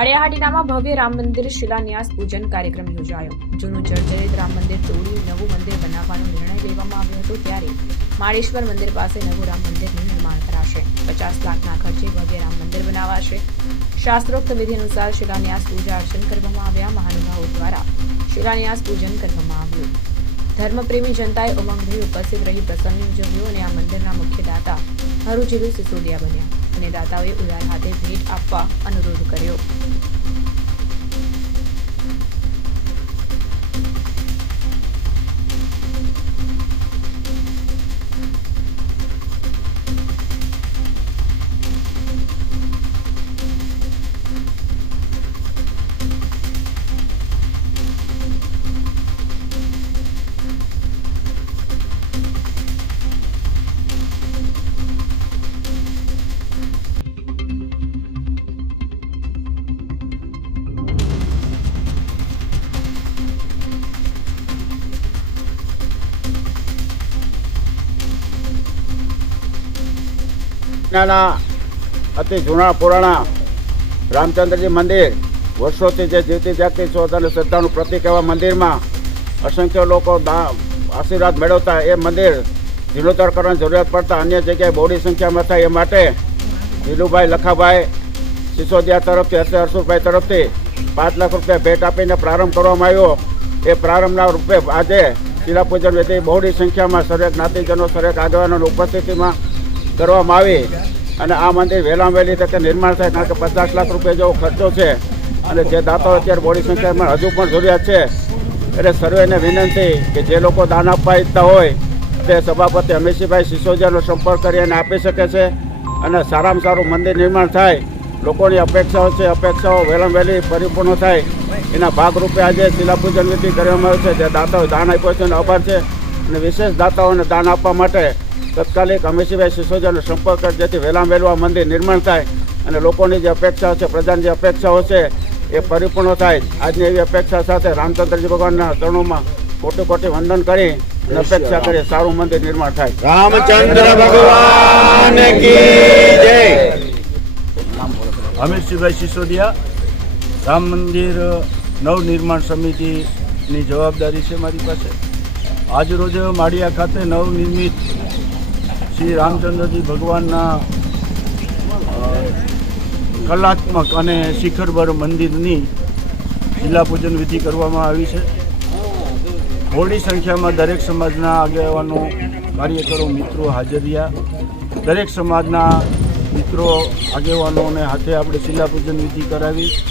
માળિયાહાટીનામાં ભવ્ય રામ મંદિર શિલાન્યાસ પૂજન કાર્યક્રમ યોજાયો। જૂનું જર્જરિત રામ મંદિર તોડી નવું મંદિર બનાવવાનો નિર્ણય લેવામાં આવ્યો હતો, ત્યારે માળેશ્વર મંદિર પાસે નવું રામ મંદિરનું નિર્માણ કરાશે। 50 લાખના ખર્ચે ભવ્ય રામ મંદિર બનાવાશે। શાસ્ત્રોક્ત વિધિ અનુસાર શિલાન્યાસ પૂજા અર્ચન કરવામાં આવ્યા। મહાનુભાવો દ્વારા શિલાન્યાસ પૂજન કરવામાં આવ્યું। ધર્મપ્રેમી જનતાએ ઉમંગભેર ઉપસ્થિત રહી પ્રસંગ ઉજવ્યો અને આ મંદિરના મુખ્ય દાતા હરુજીલુ સિસોદિયા બન્યા અને દાતાઓએ ઉદાર હાથે ભેટ આપવા અનુરોધ કર્યો। અતિ જૂના પુરાણા રામચંદ્રજી મંદિર વર્ષોથી જે જીવતી જાગતી શોધ અને શ્રદ્ધાનું પ્રતિક એવા મંદિરમાં અસંખ્ય લોકો આશીર્વાદ મેળવતા એ મંદિર જીર્ણોદ્ધાર કરવાની જરૂરિયાત પડતા અન્ય જગ્યાએ બહોળી સંખ્યામાં થાય એ માટે જીલુભાઈ લખાભાઈ સિસોદિયા તરફથી હર્ષુભાઈ તરફથી 5 લાખ રૂપિયા ભેટ આપીને પ્રારંભ કરવામાં આવ્યો। એ પ્રારંભના રૂપે આજે શિલાપૂજન વિધિ બહોળી સંખ્યામાં સર્વે જ્ઞાતિજનો સર્વે આગેવાનોની ઉપસ્થિતિમાં કરવામાં આવી અને આ મંદિર વહેલામાં વહેલી તકે નિર્માણ થાય, કારણ કે 50 લાખ રૂપિયા જેવો ખર્ચો છે અને જે દાતાઓ અત્યારે બહોળી સંખ્યામાં હજુ પણ જરૂરિયાત છે। એટલે સર્વેને વિનંતી કે જે લોકો દાન આપવા ઈચ્છતા હોય તે સભાપતિ અમીરસિંહભાઈ સિસોદિયાનો સંપર્ક કરી અને આપી શકે છે અને સારામાં સારું મંદિર નિર્માણ થાય। લોકોની અપેક્ષાઓ છે, અપેક્ષાઓ વહેલામાં વહેલી પરિપૂર્ણ થાય એના ભાગરૂપે આજે શિલાપૂજન વિધિ કરવામાં આવે છે। જે દાતાઓ દાન આપ્યો છે એનો આભાર છે અને વિશેષ દાતાઓને દાન આપવા માટે તત્કાલિક અમીરસિંહભાઈ સિસોદિયાનો સંપર્ક કરે, જેથી વહેલામાં વહેલું આ મંદિર નિર્માણ થાય અને લોકોની જે અપેક્ષાઓ છે, પ્રજાની જે અપેક્ષાઓ છે એ પરિપૂર્ણ થાય। આજની એવી અપેક્ષા સાથે રામચંદ્રજી ભગવાનના ચરણોમાં કોટી કોટી વંદન કરી અને અપેક્ષા કરીએ સારું મંદિર નિર્માણ થાય। રામચંદ્ર ભગવાન કી જય। અમીરસિંહભાઈ સિસોદિયા, રામ મંદિર નવનિર્માણ સમિતિની જવાબદારી છે મારી પાસે। આજરોજ માળિયા ખાતે નવનિર્મિત શ્રી રામચંદ્રજી ભગવાનના કલાત્મક અને શિખરભર મંદિરની શિલાપૂજન વિધિ કરવામાં આવી છે। મોટી સંખ્યામાં દરેક સમાજના આગેવાનો, કાર્યકરો, મિત્રો હાજર રહ્યા। દરેક સમાજના મિત્રો, આગેવાનોને હાથે આપણે શિલાપૂજન વિધિ કરાવી